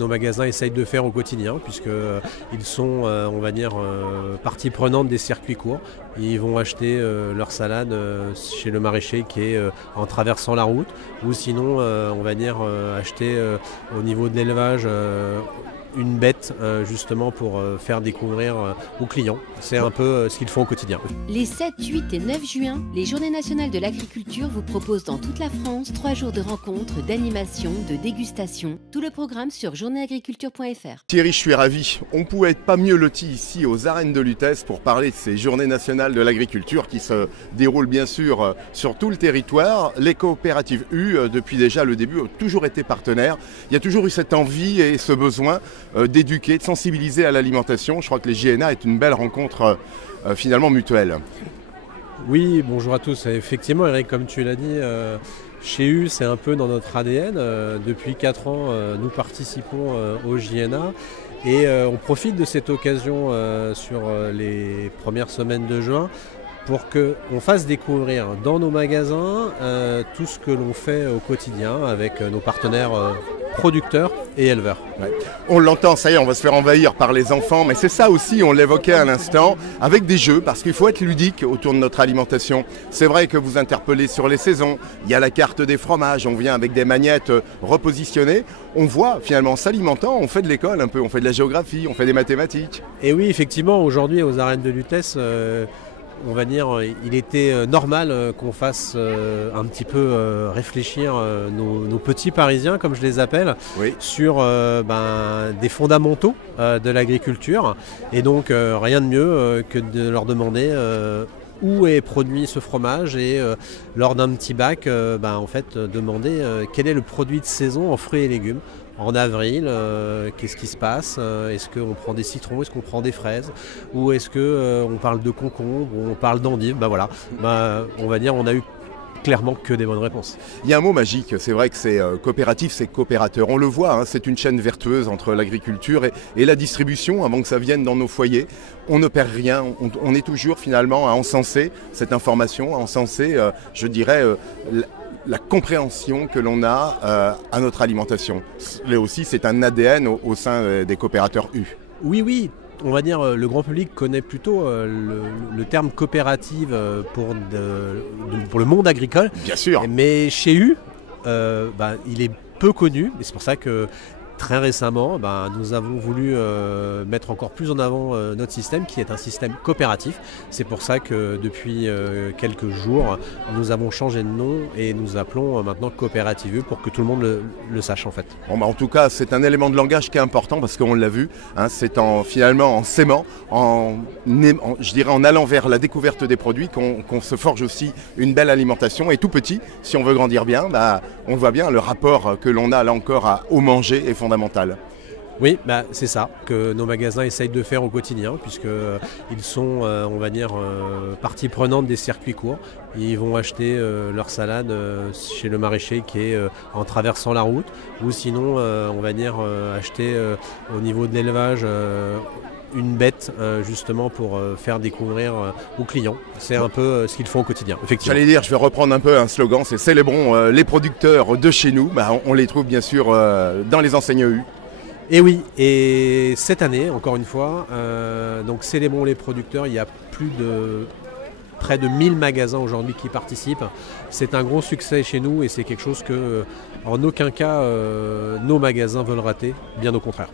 Nos magasins essayent de faire au quotidien puisqu'ils sont, on va dire, partie prenante des circuits courts. Ils vont acheter leur salade chez le maraîcher qui est en traversant la route, ou sinon, on va dire, acheter au niveau de l'élevage une bête justement pour faire découvrir aux clients. C'est un peu ce qu'ils font au quotidien. Les 7, 8 et 9 juin, les Journées nationales de l'agriculture vous proposent dans toute la France 3 jours de rencontres, d'animation, de dégustation. Tout le programme sur journéeagriculture.fr. Thierry, je suis ravi. On pouvait être pas mieux loti ici aux arènes de Lutèce pour parler de ces Journées nationales de l'agriculture qui se déroulent bien sûr sur tout le territoire. Les coopératives U, depuis déjà le début, ont toujours été partenaires. Il y a toujours eu cette envie et ce besoin d'éduquer, de sensibiliser à l'alimentation. Je crois que les JNA est une belle rencontre finalement mutuelle. Oui, bonjour à tous. Effectivement, Eric, comme tu l'as dit, chez U, c'est un peu dans notre ADN. Depuis 4 ans, nous participons au JNA et on profite de cette occasion sur les premières semaines de juin pour qu'on fasse découvrir dans nos magasins tout ce que l'on fait au quotidien avec nos partenaires producteurs et éleveurs. Ouais. On l'entend, ça y est, on va se faire envahir par les enfants, mais c'est ça aussi, on l'évoquait à l'instant, avec des jeux, parce qu'il faut être ludique autour de notre alimentation. C'est vrai que vous interpellez sur les saisons, il y a la carte des fromages, on vient avec des magnettes repositionnées, on voit finalement en s'alimentant, on fait de l'école un peu, on fait de la géographie, on fait des mathématiques. Et oui, effectivement, aujourd'hui aux arènes de Lutèce, on va dire, il était normal qu'on fasse un petit peu réfléchir nos petits Parisiens, comme je les appelle, oui, sur des fondamentaux de l'agriculture. Et donc, rien de mieux que de leur demander où est produit ce fromage et lors d'un petit bac, en fait, demander quel est le produit de saison en fruits et légumes. En avril, qu'est-ce qui se passe? Est-ce qu'on prend des citrons? Est-ce qu'on prend des fraises? Ou est-ce qu'on parle de concombre? Ou on parle d'endives? On va dire on a eu clairement que des bonnes réponses. Il y a un mot magique, c'est vrai que c'est coopératif, c'est coopérateur. On le voit, hein, c'est une chaîne vertueuse entre l'agriculture et la distribution avant que ça vienne dans nos foyers. On ne perd rien, on est toujours finalement à encenser cette information, à encenser, je dirais, la compréhension que l'on a à notre alimentation. Là aussi, c'est un ADN au sein des coopérateurs U. Oui. On va dire le grand public connaît plutôt le terme coopérative pour le monde agricole. Bien sûr. Mais chez U, il est peu connu. Et c'est pour ça que très récemment, nous avons voulu mettre encore plus en avant notre système qui est un système coopératif. C'est pour ça que depuis quelques jours, nous avons changé de nom et nous appelons maintenant Coopérative U pour que tout le monde le sache en fait. Bon, en tout cas, c'est un élément de langage qui est important parce qu'on l'a vu, hein, c'est finalement en s'aimant, je dirais en allant vers la découverte des produits qu'on se forge aussi une belle alimentation. Et tout petit, si on veut grandir bien, on voit bien le rapport que l'on a là encore au manger est fondamental. Oui, c'est ça que nos magasins essayent de faire au quotidien puisqu'ils sont, on va dire, partie prenante des circuits courts. Ils vont acheter leur salade chez le maraîcher qui est en traversant la route, ou sinon, on va dire, acheter au niveau de l'élevage une bête justement pour faire découvrir aux clients. C'est un peu ce qu'ils font au quotidien, effectivement. J'allais dire, je vais reprendre un peu un slogan, c'est célébrons les producteurs de chez nous. On les trouve bien sûr dans les enseignes U. Et oui, et cette année, encore une fois, donc célébrons les producteurs, il y a près de 1000 magasins aujourd'hui qui participent. C'est un gros succès chez nous et c'est quelque chose que en aucun cas nos magasins veulent rater, bien au contraire.